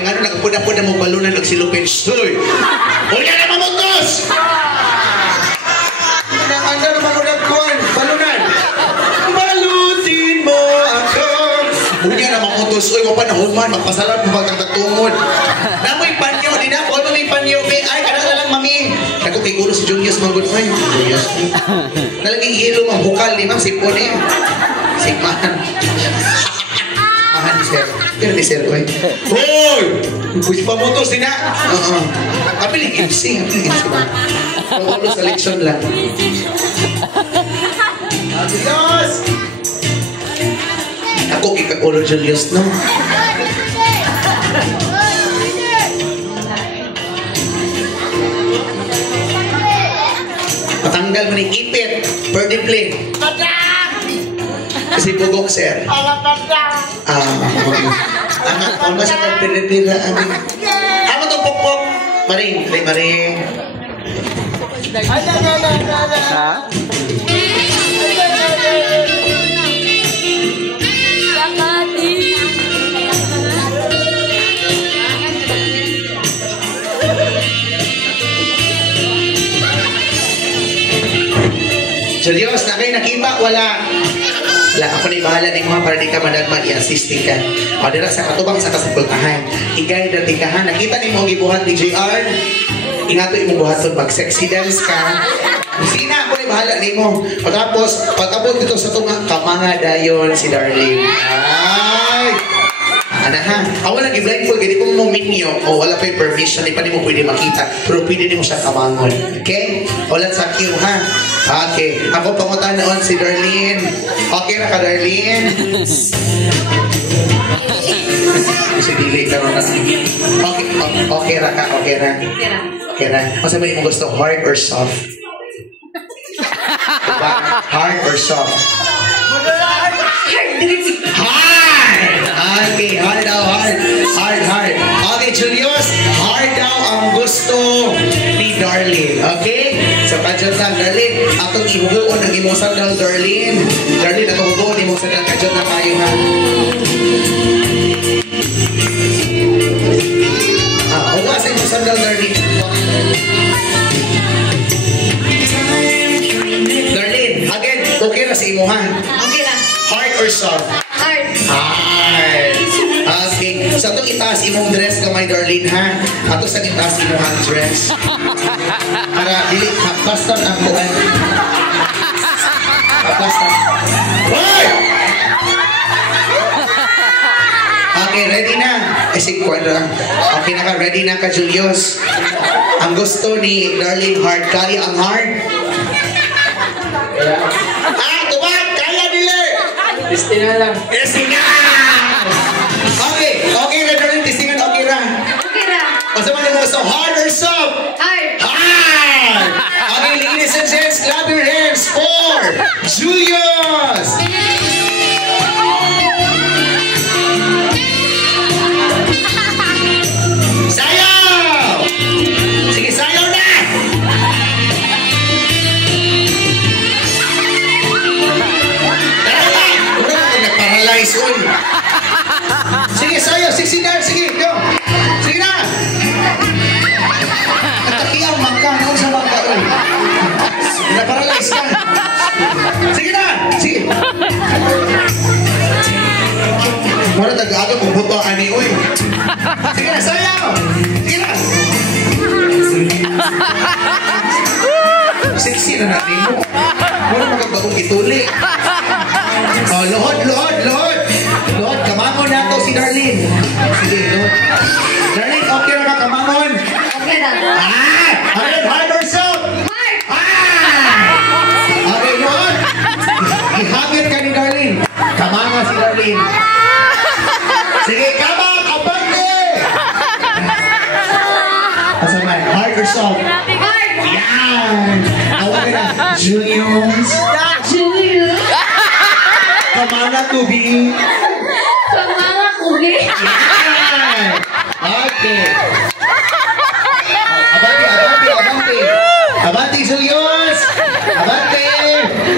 kay nga nagpuna-puna mo balunan nagsilupin. Hoy! Unya na mamutos! Ano naman ko nagkuhan? Balunan! Balutin mo ako! Unya na mamutos. Uy, mapanahon man. Magpasalat mo pagkakatungod. Namoy panyo. Di na ako. Ano may panyo? Ay, kanala lang, mami. Ako kay Gulo si Junius Manggod. Ay, Junius. Nalaging hilo mang bukal ni ma'am. Sipon eh. Sigmahan. Mahan ni Sir. Pero ni Sir, oy. Hoy! Pusi pa motos din na. Kapiling MC. Kapiling MC ba? Pagkalo sa leksyon lang. Adios! Ako kikakulo Julius, no? Patanggal mo ni ipit. Birthday play. Kasi bugok, sir. Ang nasa nagpinipira. Ano itong pokpok? Maring. Maring. Ha? So Diyos, na kayo nakita, wala. Wala, ako na bahala ng mga para di ka madagman, i-assisting ka. O dira sa katubang sa kasipultahan. Igay na tikahan. Nakita ni mo ang ibuhat ni JR. Ingato yung buhaton, mag-sexy dance ka. Sina, ako na bahala ni mo. Pagkapos, pag-abot dito sa tunga, kamanga dayon si Darlene. Ay! Ana ha? Wala i-blindfold, hindi ko mo minyo o wala pa yung permission, hindi pa mo pwede makita, pero pwede mo siya kamangon. Okay? Wala sa cue ha? Okay. Ako pangutan noon si Darlene. Okay na ka, Darlene? Kasi dili ka na. Okay ra ka, okay ra. Okay ra. Masabi mo gusto, hard or soft? Diba? Hard or soft? Hard! Okay, hard daw, hard. Hard. Okay, Julius, hard daw ang gusto ni Darlene. Okay? So, kadyan sa Darlene, atong ihuguon ang imong sandal, Darlene. Darlene, atong ihuguon ang imong sandal, kadyan na kayo, ha? Huwag sa imong sandal, Darlene. Darlene, again, okay na sa imo, ha? Okay lang. Hard or soft? Hard. Hard. Okay. So, itong itaas imong dress kamay, Darlene, ha? Ato sa itaas imong dress. Para dili hapastan ang buwan. Hapastan. Hoy! Okay, ready na. Sige, kwadra. Okay na ka, ready na ka, Julius. Ang gusto ni Darlene, hard. Kaya ang hard? Tuwag! Kaya nila! Testingan lang. Okay na, Darlene. Testingan, okay ra. Okay lang. Masama na mo gusto, hard or soft? Hard. Hard! Okay, ladies and gents, clap your hands for Julius! Sayaw! Sige, sayaw na! Tara na! Huwag na nag-paralyze on. Sige, sayaw! Sige, go! Sige na! Natakiyaw, mangka. Ano sa mangka? Na-paralyze ka. Sige na! Sige! Mara taga-aga kung butaan ni Uy. Sige na, sayaw! Sige na! Sexy na natin mo. Mara magagawang ituli. Oh, lohod! Lohod, kamangon na to si Darlene. Sige, lohod. Darlene, okay na ka, kamangon? Okay lang. Okay, hard or soft? Okay, lohod. Ihagit ka ni Darlene. Kamangon si Darlene. Sige, kamang, abante! Pasaman, hard or soft? Hard. Yan! Awagan na, Julius. Kamana tubi. Kamanga kugi. Yan! Okay. Abante, Julius!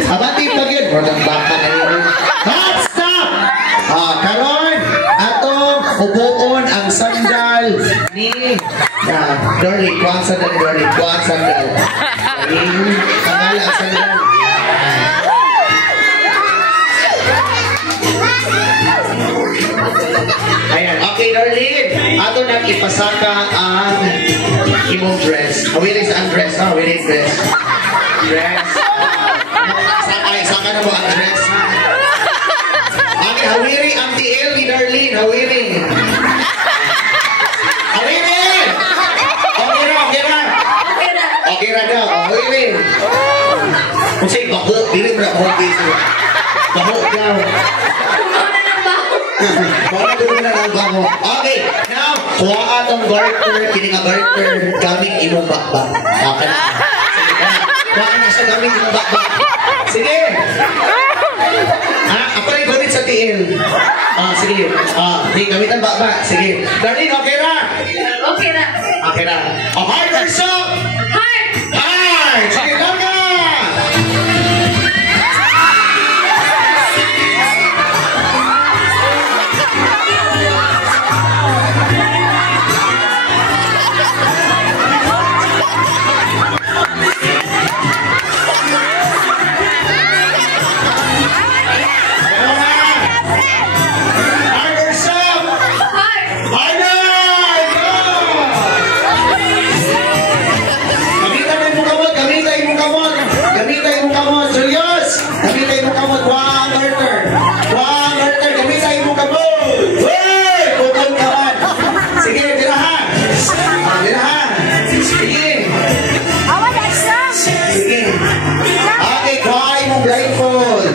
Abante, pagyan. Walang baka na yun. Hot stop! Karon, atong ubuon ang sandal Okay? Darling, kuhaan sandal, darling. Kuhaan sandal. Tangala, sandal. Ayan, okay, darling. Ato nang ipasaka ang imong dress. Hawirin sa ang dress, ha? Hawirin dress. Dress. Saka na mo ang dress, ha? Okay, hawirin ang TL ni Darlene. Hawirin. Hawirin! Okay na, okay na. Okay na. Okay na daw. Hawirin. Kung sa'yo, bako. Dili mo na okay sa'yo. Bako daw. Kumaw na ng baho. Bako doon na ng bako. Okay, now, kuha atong garter. Kini nga garter. Gaming imong bakbak. Okay na. Sige ka. Kuha na siya gaming imong bakbak. Sige. Ako rin gamit sa tiil. Sige. Di gamitan bakbak. Sige. Darlene, okay na? Okay na. Okay na. Heart or soul? Heart. Heart! Sige lang na! Heart or soul? Heart. Heart na! Go! Gamitan mo kamot, gamitan mo kamot. Gamitan mo kamot, serious. Gamitan mo kamot, wang garter. Wang garter, gamitan mo kamot. Hey! Pupon ka man. Sige, tirahan. Tirahan. Sige. Sige. Okay, kuhain mong blindfold.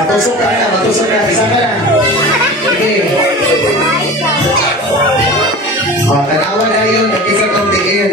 Matusok ka na, matusok ka. Isa ka na. Sige. Tanawan na yun, mag-isa kang tiin.